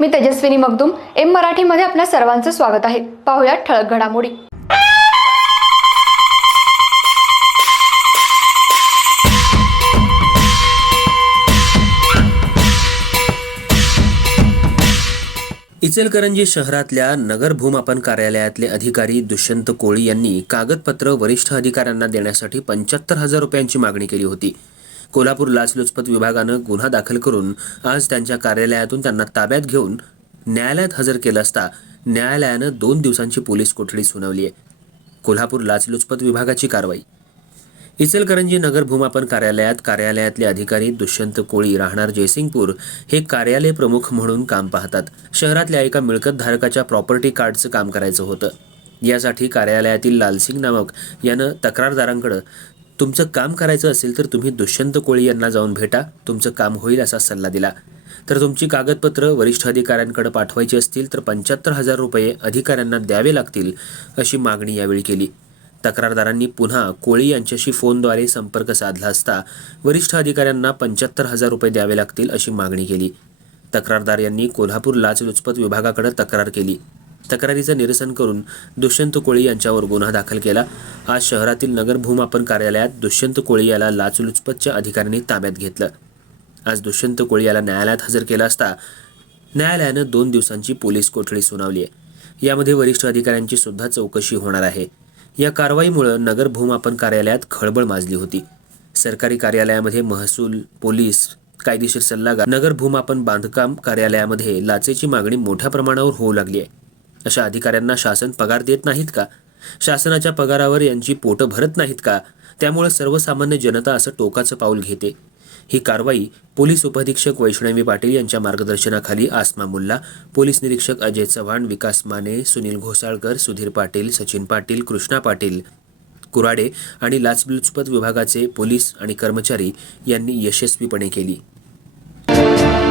मी Tejaswini Magdum M मराठीमध्ये आपल्या सर्वांचं स्वागत आहे. पाहुयात ठळक घडामोडी. इचलकरंजी शहरातल्या नगर भूमापन कार्यालयातले अधिकारी दुष्यंत कोळी यांनी कागदपत्र वरिष्ठ अधिकाऱ्यांना देण्यासाठी पंच्याहत्तर हजार रुपयांची मागणी केली होती. कोल्हापूर लाचलुचपत विभागानं गुन्हा दाखल करून आज त्यांच्या कार्यालयातून त्यांना ताब्यात घेऊन न्यायालयात हजर केलं असता न्यायालयानं दोन दिवसांची पोलीस कोठडी सुनावली आहे. कोल्हापूर लाचलुचपत विभागाची कारवाई. इचलकरंजी नगर भूमापन कार्यालयात कार्यालयातले अधिकारी दुष्यंत कोळी राहणार जयसिंगपूर हे कार्यालय प्रमुख म्हणून काम पाहतात. शहरातल्या एका मिळकत धारकाच्या प्रॉपर्टी कार्डचं काम करायचं होतं. यासाठी कार्यालयातील लालसिंग नामक यानं तक्रारदारांकडं तुमचं काम करायचं असेल तर तुम्ही दुष्यंत कोळी यांना जाऊन भेटा तुमचं काम होईल असा सल्ला दिला. तर तुमची कागदपत्र वरिष्ठ अधिकाऱ्यांकडे पाठवायची असतील तर पंच्याहत्तर हजार रुपये अधिकाऱ्यांना द्यावे लागतील अशी मागणी यावेळी केली. तक्रारदारांनी पुन्हा कोळी यांच्याशी फोनद्वारे संपर्क साधला असता वरिष्ठ अधिकाऱ्यांना पंच्याहत्तर हजार रुपये द्यावे लागतील अशी मागणी केली. तक्रारदार यांनी कोल्हापूर लाचलुचपत विभागाकडे तक्रार केली. तक्रारीचं निरसन करून दुष्यंत कोळी यांच्यावर गुन्हा दाखल केला. आज शहरातील नगर भूमापन कार्यालयात दुष्यंत कोळी याला लाचलुचपतच्या अधिकाऱ्यांनी ताब्यात घेतलं. आज दुष्यंत कोळी याला न्यायालयात हजर केला असता न्यायालयानं दोन दिवसांची पोलीस कोठडी सुनावली आहे. यामध्ये वरिष्ठ अधिकाऱ्यांची सुद्धा चौकशी होणार आहे. या कारवाईमुळं नगर भूमापन कार्यालयात खळबळ माजली होती. सरकारी कार्यालयामध्ये महसूल पोलीस कायदेशीर सल्लागार नगर भूमापन बांधकाम कार्यालयामध्ये लाचेची मागणी मोठ्या प्रमाणावर होऊ लागली आहे. अशा अधिकाऱ्यांना शासन पगार देत नाहीत का? शासनाच्या पगारावर यांची पोटं भरत नाहीत का? त्यामुळे सर्वसामान्य जनता असं टोकाचं पाऊल घेते. ही कारवाई पोलीस उपअधीक्षक वैष्णवी पाटील यांच्या मार्गदर्शनाखाली आसमा मुल्ला पोलीस निरीक्षक अजय चव्हाण विकास माने सुनील घोसाळकर सुधीर पाटील सचिन पाटील कृष्णा पाटील कुराडे आणि लाचलुचपत विभागाचे पोलीस आणि कर्मचारी यांनी यशस्वीपणे केली.